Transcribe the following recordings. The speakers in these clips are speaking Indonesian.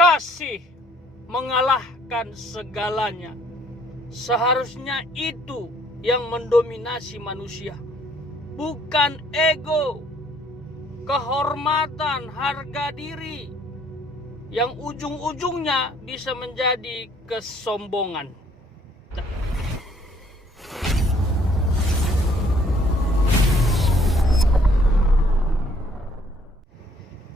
kasih mengalahkan segalanya. Seharusnya itu yang mendominasi manusia, bukan ego, kehormatan, harga diri, yang ujung-ujungnya bisa menjadi kesombongan.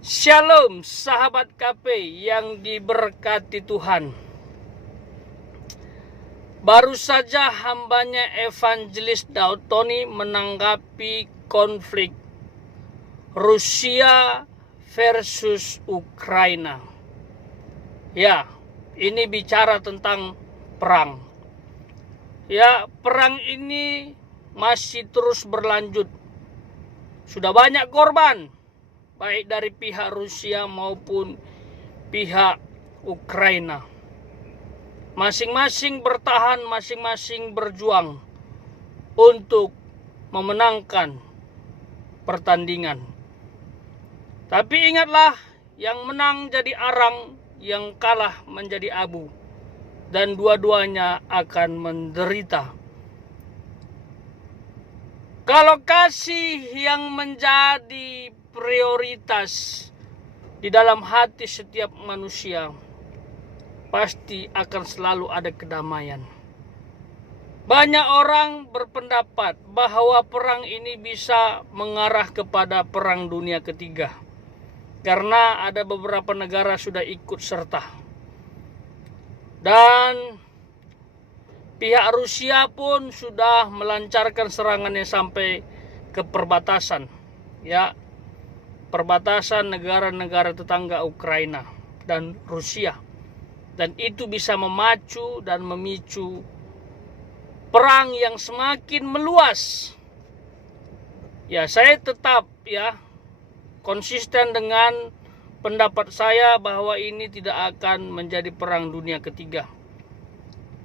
Shalom sahabat KP yang diberkati Tuhan. Baru saja hambanya Evangelis Daud Tony menanggapi konflik Rusia versus Ukraina. Ya, ini bicara tentang perang. Ya, perang ini masih terus berlanjut. Sudah banyak korban, baik dari pihak Rusia maupun pihak Ukraina. Masing-masing bertahan, masing-masing berjuang untuk memenangkan pertandingan. Tapi ingatlah, yang menang jadi arang, yang kalah menjadi abu, dan dua-duanya akan menderita. Kalau kasih yang menjadi prioritas di dalam hati setiap manusia, pasti akan selalu ada kedamaian. Banyak orang berpendapat bahwa perang ini bisa mengarah kepada perang dunia ketiga, karena ada beberapa negara sudah ikut serta. Dan pihak Rusia pun sudah melancarkan serangannya sampai ke perbatasan, ya, perbatasan negara-negara tetangga Ukraina dan Rusia. Dan itu bisa memacu dan memicu perang yang semakin meluas. Ya, saya tetap konsisten dengan pendapat saya bahwa ini tidak akan menjadi perang dunia ketiga.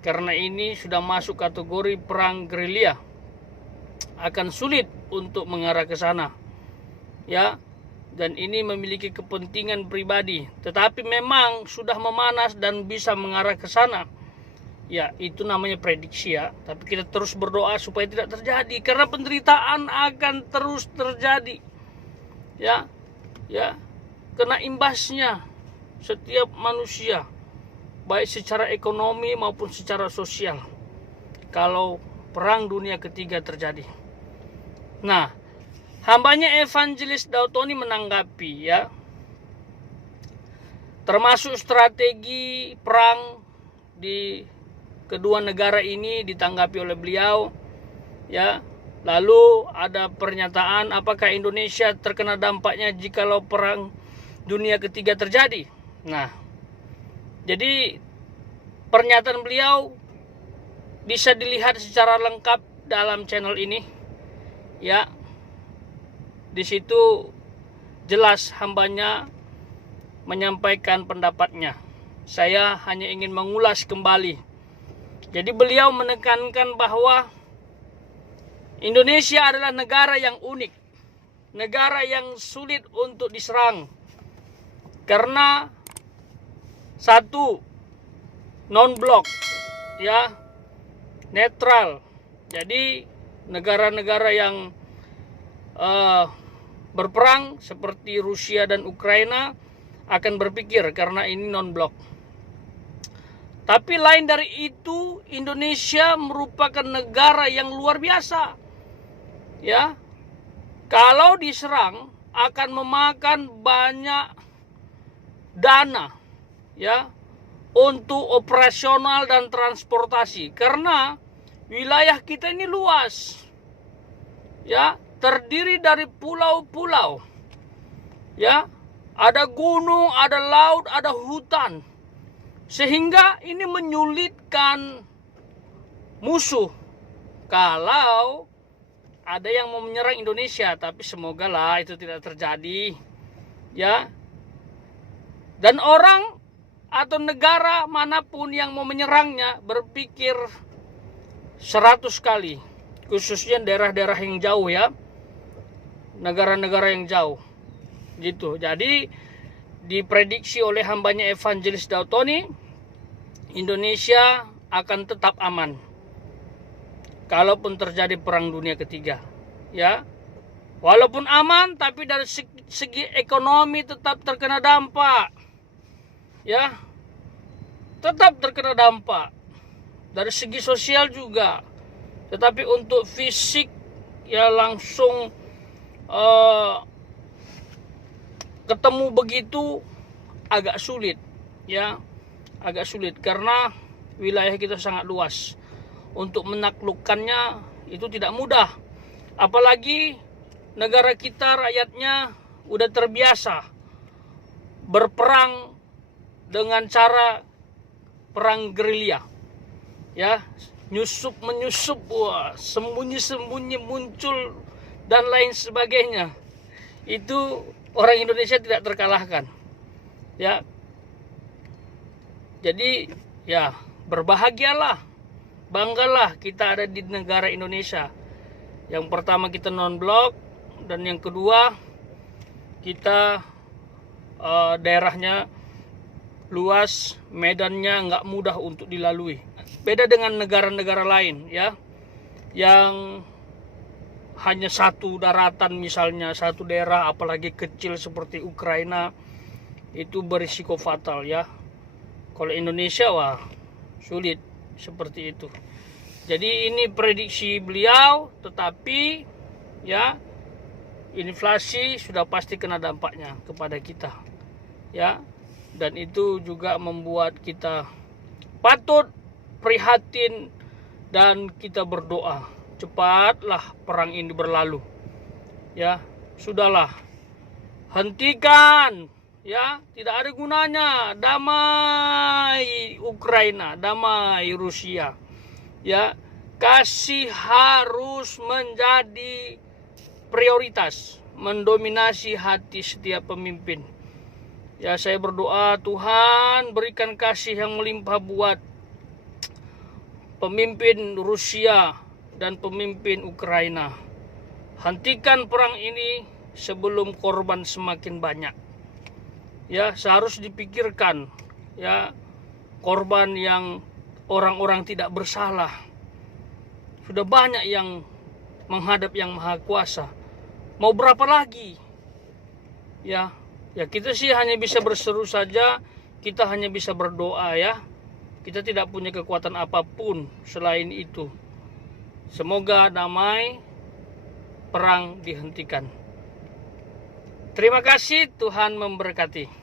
Karena ini sudah masuk kategori perang gerilya. Akan sulit untuk mengarah ke sana. Ya. Dan ini memiliki kepentingan pribadi, tetapi memang sudah memanas dan bisa mengarah ke sana. Ya, itu namanya prediksi ya. Tapi kita terus berdoa supaya tidak terjadi, karena penderitaan akan terus terjadi. Ya, kena imbasnya setiap manusia, baik secara ekonomi maupun secara sosial, kalau perang dunia ketiga terjadi. Nah, hambanya Evangelis Daud Tony menanggapi, termasuk strategi perang di kedua negara ini ditanggapi oleh beliau, ya. Lalu ada pernyataan, apakah Indonesia terkena dampaknya jikalau perang dunia ketiga terjadi? Nah, jadi pernyataan beliau bisa dilihat secara lengkap dalam channel ini, ya. Di situ jelas hambanya menyampaikan pendapatnya. Saya hanya ingin mengulas kembali. Jadi beliau menekankan bahwa Indonesia adalah negara yang unik, negara yang sulit untuk diserang. Karena satu, non-blok, ya, netral. Jadi negara-negara yang berperang seperti Rusia dan Ukraina akan berpikir karena ini non-blok. Tapi lain dari itu, Indonesia merupakan negara yang luar biasa. Ya. Kalau diserang akan memakan banyak dana, ya, untuk operasional dan transportasi, karena wilayah kita ini luas. Ya, terdiri dari pulau-pulau. Ya, ada gunung, ada laut, ada hutan. Sehingga ini menyulitkan musuh kalau ada yang mau menyerang Indonesia, tapi semoga lah itu tidak terjadi. Ya. Dan orang atau negara manapun yang mau menyerangnya berpikir 100 kali, khususnya daerah-daerah yang jauh, ya, negara-negara yang jauh gitu. Jadi diprediksi oleh hambanya Evangelis Dautoni, Indonesia akan tetap aman kalaupun terjadi perang dunia ketiga. Ya, walaupun aman, tapi dari segi ekonomi tetap terkena dampak. Ya, tetap terkena dampak. Dari segi sosial juga. Tetapi untuk fisik ya langsung ketemu begitu agak sulit, ya, agak sulit karena wilayah kita sangat luas. Untuk menaklukkannya itu tidak mudah. Apalagi negara kita rakyatnya udah terbiasa berperang dengan cara perang gerilya. Ya, menyusup, wah, sembunyi-sembunyi muncul dan lain sebagainya. Itu orang Indonesia tidak terkalahkan. Ya. Jadi, ya, berbahagialah. Banggalah kita ada di negara Indonesia. Yang pertama kita non-blok, dan yang kedua kita daerahnya luas, medannya nggak mudah untuk dilalui. Beda dengan negara-negara lain, ya, yang hanya satu daratan, misalnya satu daerah, apalagi kecil seperti Ukraina, itu berisiko fatal, ya. Kalau Indonesia, wah, sulit seperti itu. Jadi ini prediksi beliau, tetapi ya, inflasi sudah pasti kena dampaknya kepada kita, ya. Dan itu juga membuat kita patut prihatin dan kita berdoa cepatlah perang ini berlalu. Ya, sudahlah. Hentikan. Ya, tidak ada gunanya. Damai Ukraina, damai Rusia. Ya, kasih harus menjadi prioritas, mendominasi hati setiap pemimpin. Ya, saya berdoa Tuhan berikan kasih yang melimpah buat pemimpin Rusia dan pemimpin Ukraina. Hentikan perang ini sebelum korban semakin banyak. Ya, seharus dipikirkan, ya, korban yang orang-orang tidak bersalah. Sudah banyak yang menghadap Yang Maha Kuasa. Mau berapa lagi? Ya, kita sih hanya bisa berseru saja, kita hanya bisa berdoa, ya. Kita tidak punya kekuatan apapun selain itu. Semoga damai, perang dihentikan. Terima kasih, Tuhan memberkati.